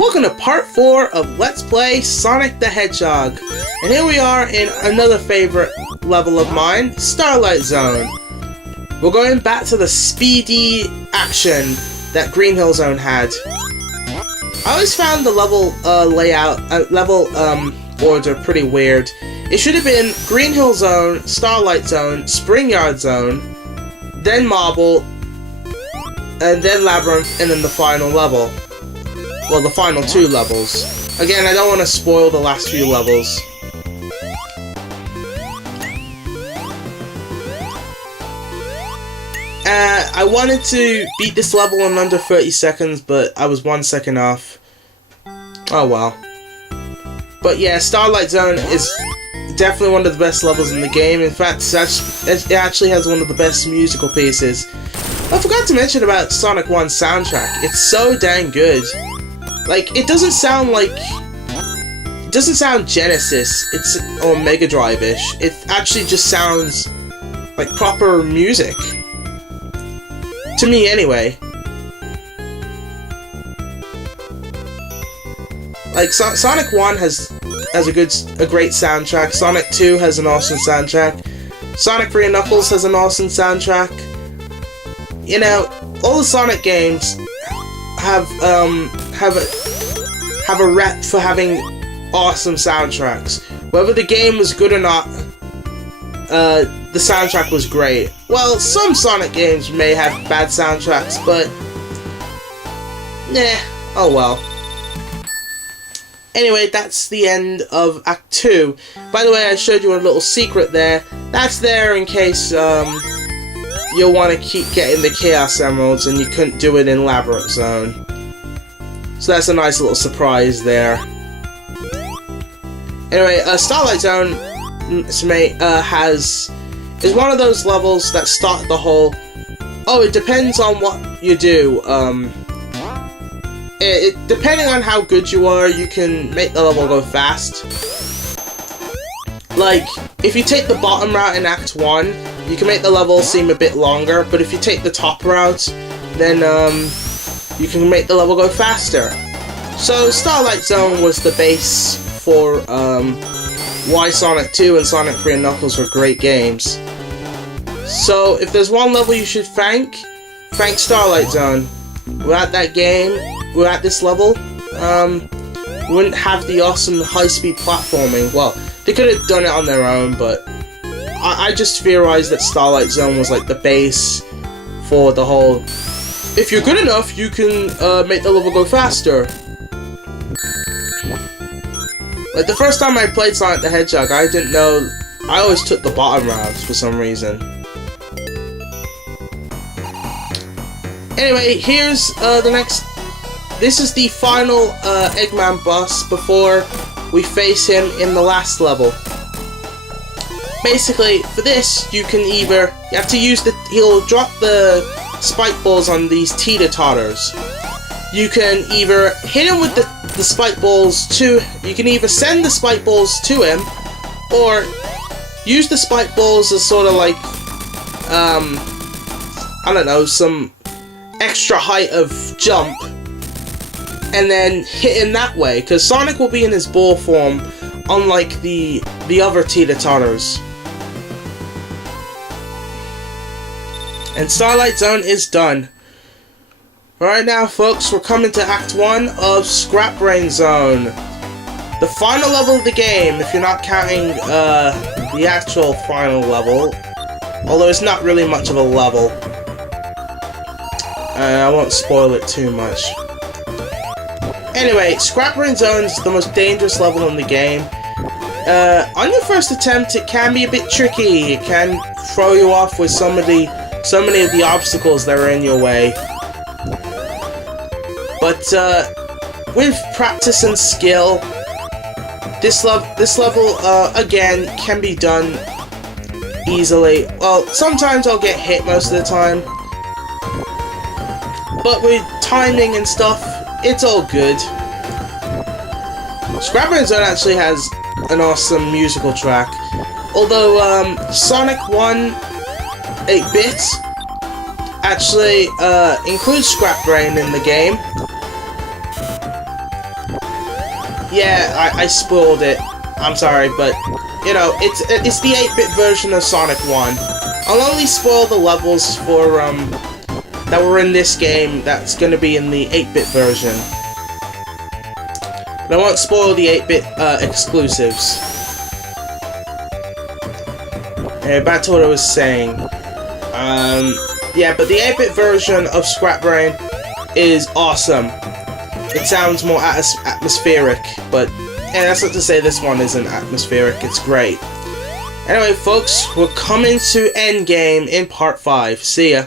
Welcome to part 4 of Let's Play Sonic the Hedgehog. And here we are in another favorite level of mine, Starlight Zone. We're going back to the speedy action that Green Hill Zone had. I always found the level order pretty weird. It should have been Green Hill Zone, Starlight Zone, Spring Yard Zone, then Marble, and then Labyrinth, and then the final level. Well, the final 2 levels. Again, I don't want to spoil the last few levels. I wanted to beat this level in under 30 seconds, but I was 1 second off. Oh well. But yeah, Starlight Zone is definitely one of the best levels in the game. In fact, it actually has one of the best musical pieces. I forgot to mention about Sonic 1's soundtrack. It's so dang good. Like, it doesn't sound Genesis, or Mega Drive-ish. It actually just sounds like proper music. To me, anyway. Like, Sonic 1 has a great soundtrack. Sonic 2 has an awesome soundtrack. Sonic 3 and Knuckles has an awesome soundtrack. You know, all the Sonic games have a rep for having awesome soundtracks. Whether the game was good or not, the soundtrack was great. Well, some Sonic games may have bad soundtracks, but nah, oh well. Anyway, that's the end of Act 2. By the way, I showed you a little secret there. That's there in case you'll want to keep getting the Chaos Emeralds and you couldn't do it in Labyrinth Zone. So that's a nice little surprise there. Anyway, Starlight Zone is one of those levels that start the whole, oh, it depends on what you do. Depending on how good you are, you can make the level go fast. Like, if you take the bottom route in Act 1, you can make the level seem a bit longer, but if you take the top route, then you can make the level go faster. So Starlight Zone was the base for why Sonic 2 and Sonic 3 and Knuckles were great games. So if there's one level you should thank Starlight Zone. Without that game, without this level, we wouldn't have the awesome high-speed platforming. Well, they could have done it on their own, but I just theorized that Starlight Zone was like the base for the whole, if you're good enough, you can make the level go faster. Like, the first time I played Sonic the Hedgehog, I didn't know, I always took the bottom routes for some reason. Anyway, here's this is the final Eggman boss before we face him in the last level. Basically, for this, you have to use he'll drop the spike balls on these teeter-totters. You can either hit him with the spike balls you can either send the spike balls to him, or use the spike balls as sort of like, I don't know, some extra height of jump, and then hit him that way, because Sonic will be in his ball form, unlike the other teeter-totters. And Starlight Zone is done. Alright now, folks, we're coming to Act 1 of Scrap Brain Zone. The final level of the game, if you're not counting the actual final level. Although it's not really much of a level. I won't spoil it too much. Anyway, Scrap Brain Zone is the most dangerous level in the game. On your first attempt, it can be a bit tricky. It can throw you off with so many of the obstacles that are in your way. But with practice and skill, this level again can be done easily. Well, sometimes I'll get hit most of the time, but with timing and stuff, it's all good. Scrap Brain Zone actually has an awesome musical track. Although Sonic 1 8-bit actually includes Scrap Brain in the game. Yeah, I spoiled it. I'm sorry, but you know, it's the 8-bit version of Sonic 1. I'll only spoil the levels for that were in this game that's gonna be in the 8-bit version. But I won't spoil the 8-bit exclusives. Anyway, back to what I was saying. Yeah, but the 8-bit version of Scrap Brain is awesome. It sounds more atmospheric, but yeah, that's not to say this one isn't atmospheric. It's great. Anyway, folks, we're coming to Endgame in Part 5. See ya.